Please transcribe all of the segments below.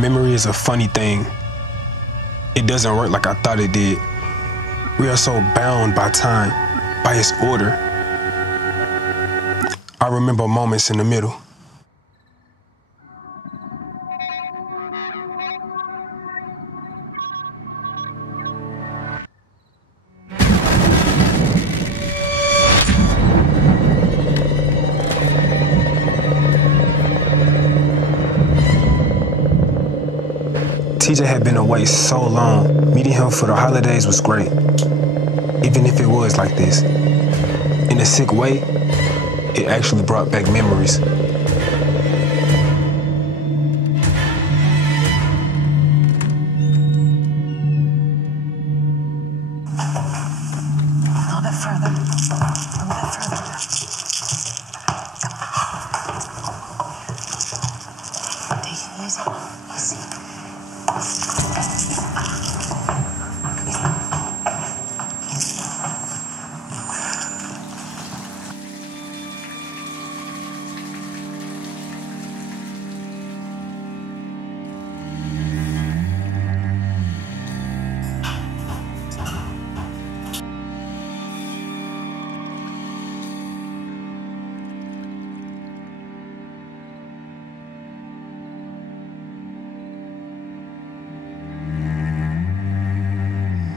Memory is a funny thing. It doesn't work like I thought it did. We are so bound by time, by its order. I remember moments in the middle. TJ had been away so long. Meeting him for the holidays was great. Even if it was like this. In a sick way, it actually brought back memories.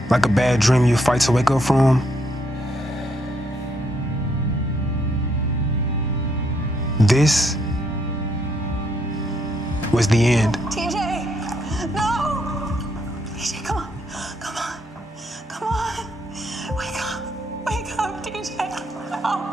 Like a bad dream you fight to wake up from. This was the end. TJ, no! TJ, come on, come on, come on. Wake up, TJ. No.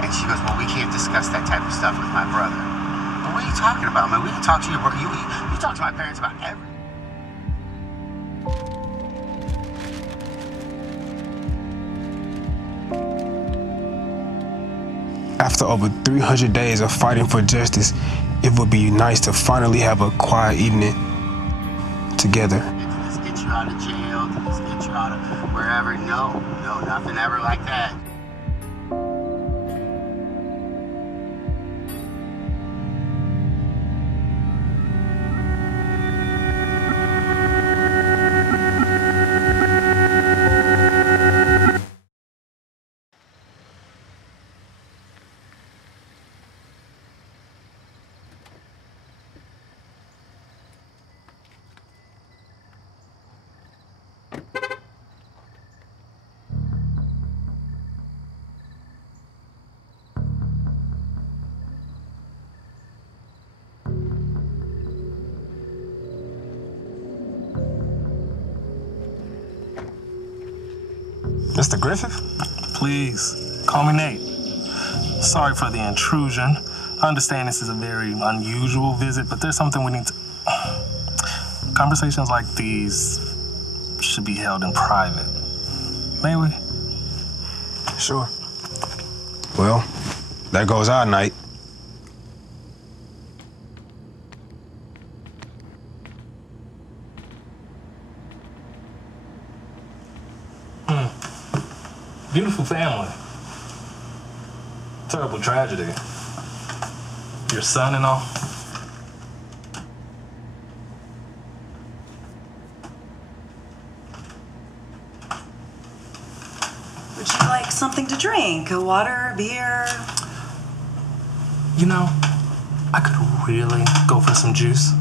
And she goes, well, we can't discuss that type of stuff with my brother. But what are you talking about, man? We can talk to your brother. You talk to my parents about everything. After over 300 days of fighting for justice, it would be nice to finally have a quiet evening together. Did this get you out of jail? Did this get you out of wherever? No, nothing ever like that. Mr. Griffith? Please, call me Nate. Sorry for the intrusion. I understand this is a very unusual visit, but there's something we need to... Conversations like these should be held in private. May we? Sure. Well, there goes our night. Beautiful family. Terrible tragedy. Your son and all. Would you like something to drink? A water, beer? You know, I could really go for some juice.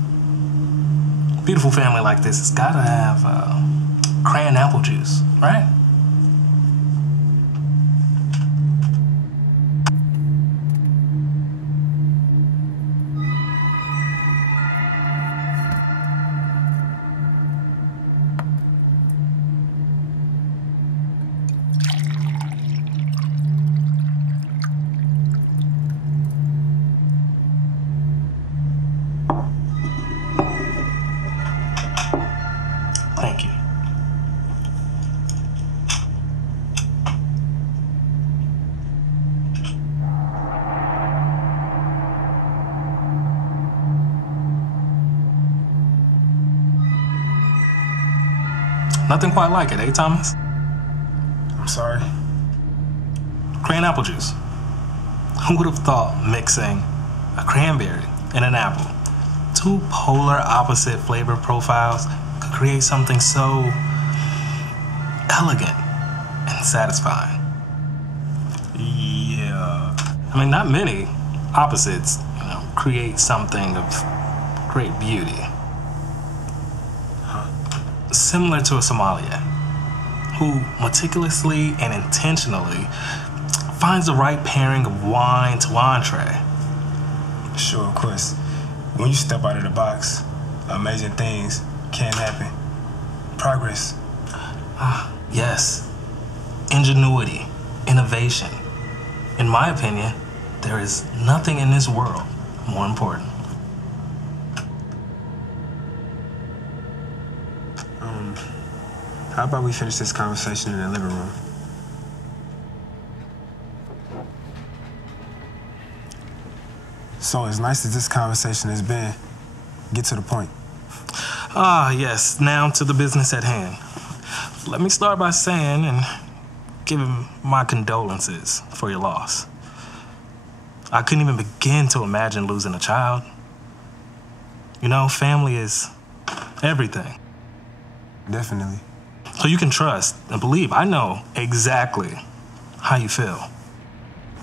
Beautiful family like this has gotta have cran apple juice, right? Nothing quite like it, eh, Thomas? I'm sorry. Cran apple juice. Who would have thought mixing a cranberry and an apple, two polar opposite flavor profiles, could create something so elegant and satisfying? Yeah. I mean, not many opposites, create something of great beauty. Similar to a sommelier who meticulously and intentionally finds the right pairing of wine to entree. Sure, of course. When you step out of the box, amazing things can happen. Progress. Yes. Ingenuity, innovation. In my opinion, there is nothing in this world more important. How about we finish this conversation in the living room? So as nice as this conversation has been, get to the point. Yes, now to the business at hand. Let me start by saying and giving my condolences for your loss. I couldn't even begin to imagine losing a child. Family is everything. Definitely. So you can trust and believe I know exactly how you feel.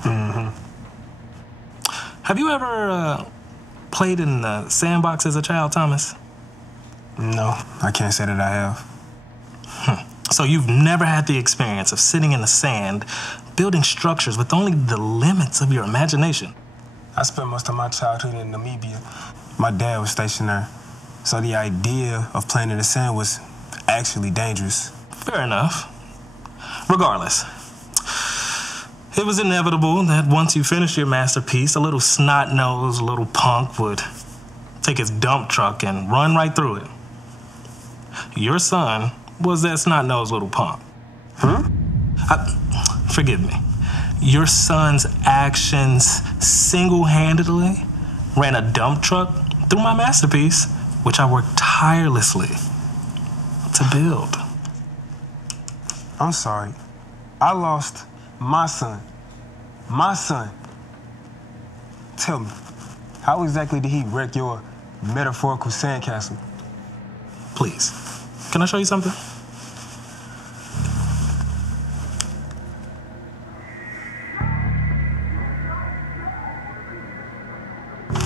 Mm-hmm. Have you ever played in the sandbox as a child, Thomas? No, I can't say that I have. So you've never had the experience of sitting in the sand, building structures with only the limits of your imagination? I spent most of my childhood in Namibia. My dad was stationed there, so the idea of playing in the sand was actually dangerous. Fair enough. Regardless, it was inevitable that once you finished your masterpiece, a little snot-nosed little punk would take his dump truck and run right through it. Your son was that snot-nosed little punk. Forgive me. Your son's actions single-handedly ran a dump truck through my masterpiece, which I worked tirelessly to build. I'm sorry. I lost my son. My son. Tell me, how exactly did he wreck your metaphorical sandcastle? Please, can I show you something?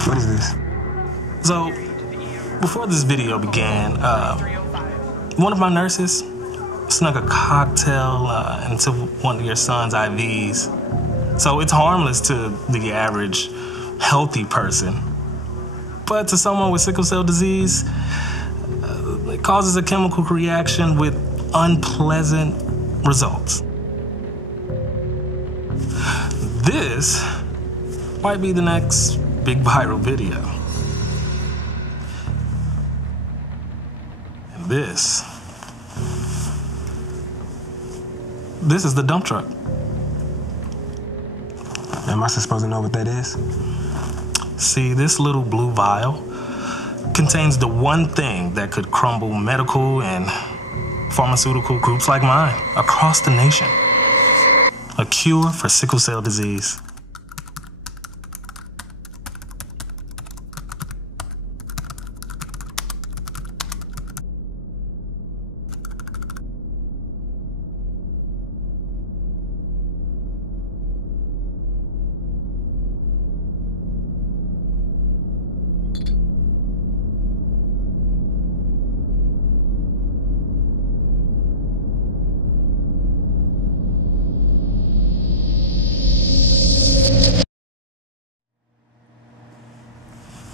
What is this? So, before this video began, one of my nurses snuck a cocktail into one of your son's IVs. So it's harmless to the average healthy person. But to someone with sickle cell disease, it causes a chemical reaction with unpleasant results. This might be the next big viral video. And this is the dump truck. Am I supposed to know what that is? See, this little blue vial contains the one thing that could crumble medical and pharmaceutical groups like mine across the nation. A cure for sickle cell disease.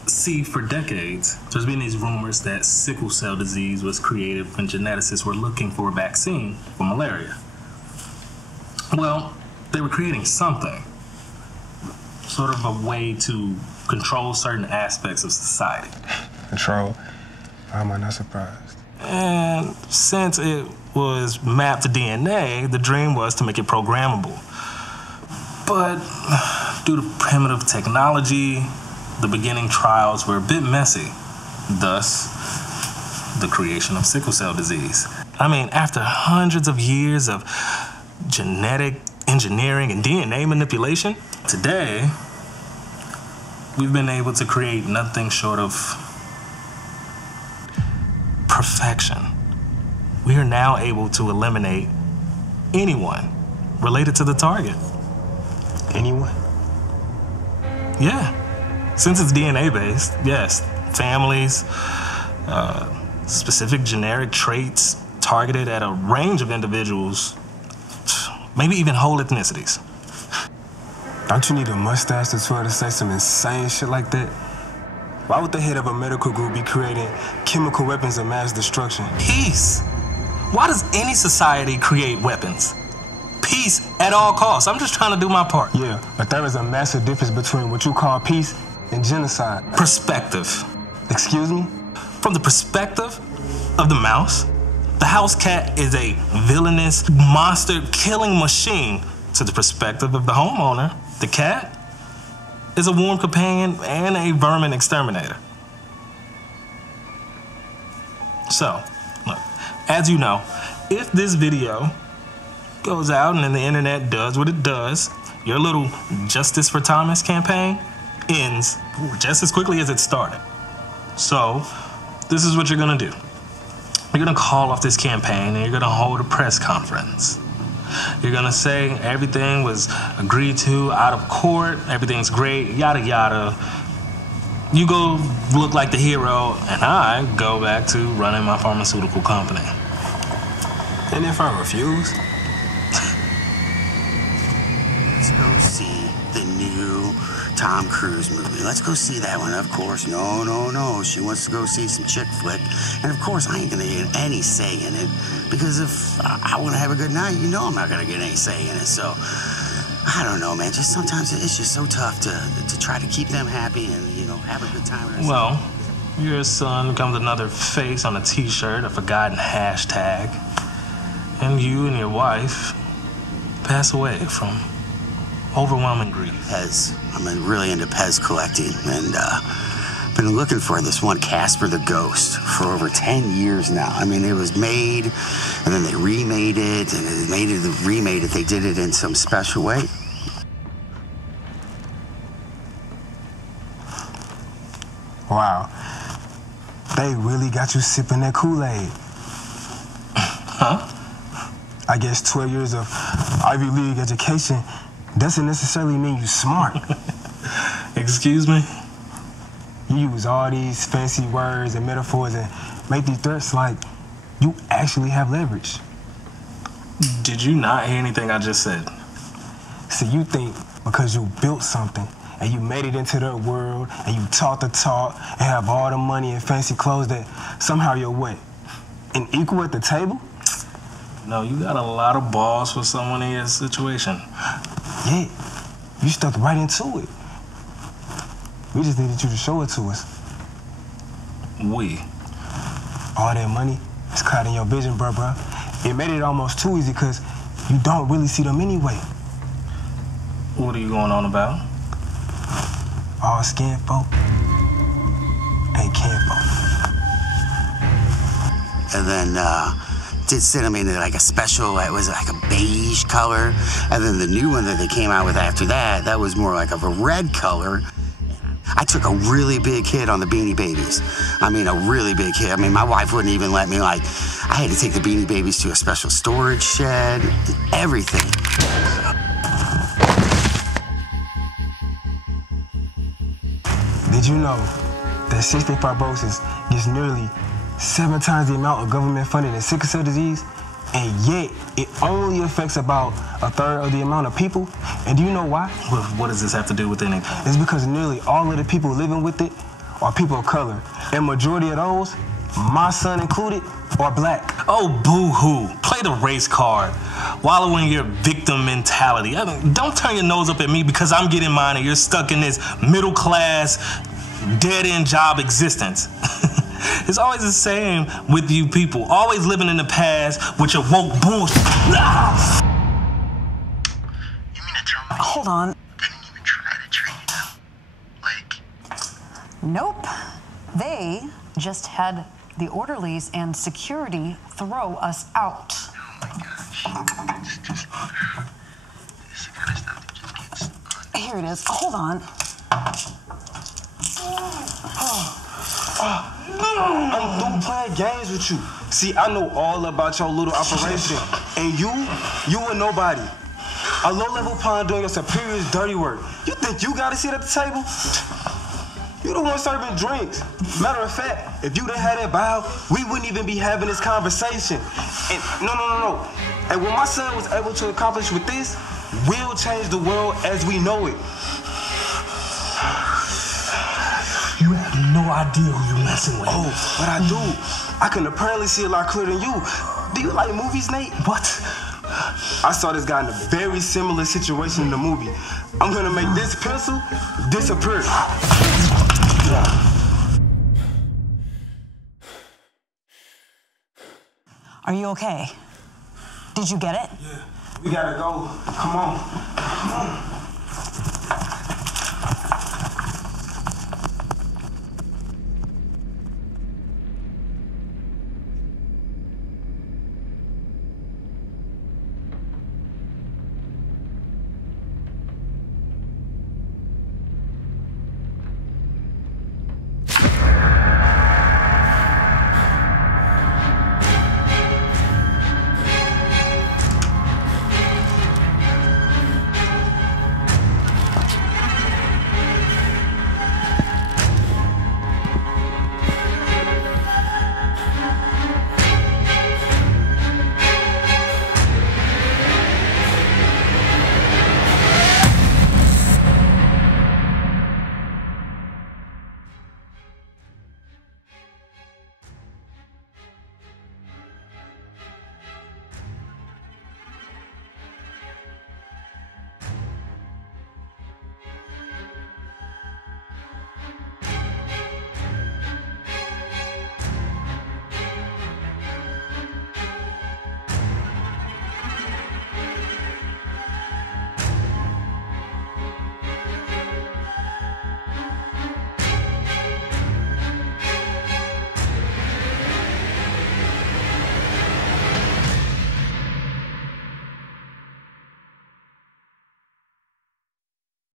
See, for decades, there's been these rumors that sickle cell disease was created when geneticists were looking for a vaccine for malaria. Well, they were creating something, sort of a way to control certain aspects of society. Control? Why am I not surprised? And since it was mapped to DNA, the dream was to make it programmable. But due to primitive technology, the beginning trials were a bit messy, thus the creation of sickle cell disease. I mean, after hundreds of years of genetic engineering and DNA manipulation, today, we've been able to create nothing short of perfection. We are now able to eliminate anyone related to the target. Anyone? Yeah. Since it's DNA-based, yes. Families, specific generic traits targeted at a range of individuals, maybe even whole ethnicities. Don't you need a mustache to twirl to say some insane shit like that? Why would the head of a medical group be creating chemical weapons of mass destruction? Peace. Why does any society create weapons? Peace at all costs. I'm just trying to do my part. Yeah, but there is a massive difference between what you call peace and genocide. Perspective. Excuse me? From the perspective of the mouse, the house cat is a villainous, monster-killing machine. To the perspective of the homeowner, the cat is a warm companion and a vermin exterminator. So, look, as you know, if this video goes out and then the internet does what it does, your little Justice for Thomas campaign ends just as quickly as it started. So, this is what you're gonna do. You're gonna call off this campaign and you're gonna hold a press conference. You're gonna say everything was agreed to out of court, everything's great, yada yada. You go look like the hero, and I go back to running my pharmaceutical company. And if I refuse? Let's go see the new Tom Cruise movie. Let's go see that one, of course. No. She wants to go see some chick flick. And of course, I ain't gonna get any say in it because if I wanna have a good night, you know I'm not gonna get any say in it. So, I don't know, man. Just sometimes it's just so tough to try to keep them happy and, you know, have a good time. Well, your son becomes another face on a t-shirt, a forgotten hashtag, and you and your wife pass away from overwhelming grief. Pez. I'm really into Pez collecting, and been looking for this one, Casper the Ghost, for over 10 years now. I mean, it was made, and then they remade it, and remade it. They did it in some special way. Wow. They really got you sipping that Kool-Aid. Huh? I guess 12 years of Ivy League education doesn't necessarily mean you smart. Excuse me? You use all these fancy words and metaphors and make these threats like you actually have leverage. Did you not hear anything I just said? So you think because you built something and you made it into their world and you taught the talk and have all the money and fancy clothes that somehow you're what? An equal at the table? No, you got a lot of balls for someone in your situation. Yeah, you stepped right into it. We just needed you to show it to us. We? All that money is clouding your vision, bruh. It made it almost too easy because you don't really see them anyway. What are you going on about? All skin folk ain't kin folk. And then did send them in like a special, it was like a beige color. And then the new one that they came out with after that, that was more like of a red color. I took a really big hit on the Beanie Babies. I mean, a really big hit. I mean, my wife wouldn't even let me, like, I had to take the Beanie Babies to a special storage shed, everything. Did you know that cystic fibrosis gets nearly 7 times the amount of government funding than sickle cell disease? And yet, it only affects about 1/3 of the amount of people. And do you know why? What does this have to do with anything? It's because nearly all of the people living with it are people of color. And majority of those, my son included, are black. Oh, boo-hoo. Play the race card. Wallow in your victim mentality. I mean, don't turn your nose up at me because I'm getting mine and you're stuck in this middle-class, dead-end job existence. It's always the same with you people. Always living in the past with your woke bullshit. Ah! You mean to tell me? Hold on. Didn't even try to train them? Like... Nope. They just had the orderlies and security throw us out. Oh my gosh. It's just... This kind of stuff that just gets undone. Here it is. Hold on. I'm through playing games with you. See, I know all about your little operation. And you a nobody. A low-level pawn doing your superior's dirty work. You think you gotta sit at the table? You the one serving drinks. Matter of fact, if you didn't have that bow, we wouldn't even be having this conversation. And no. And what my son was able to accomplish with this will change the world as we know it. You have no idea who you're messing with. Oh, but I do. I can apparently see a lot clearer than you. Do you like movies, Nate? What? I saw this guy in a very similar situation in the movie. I'm gonna make this pencil disappear. Are you okay? Did you get it? Yeah, we gotta go. Come on.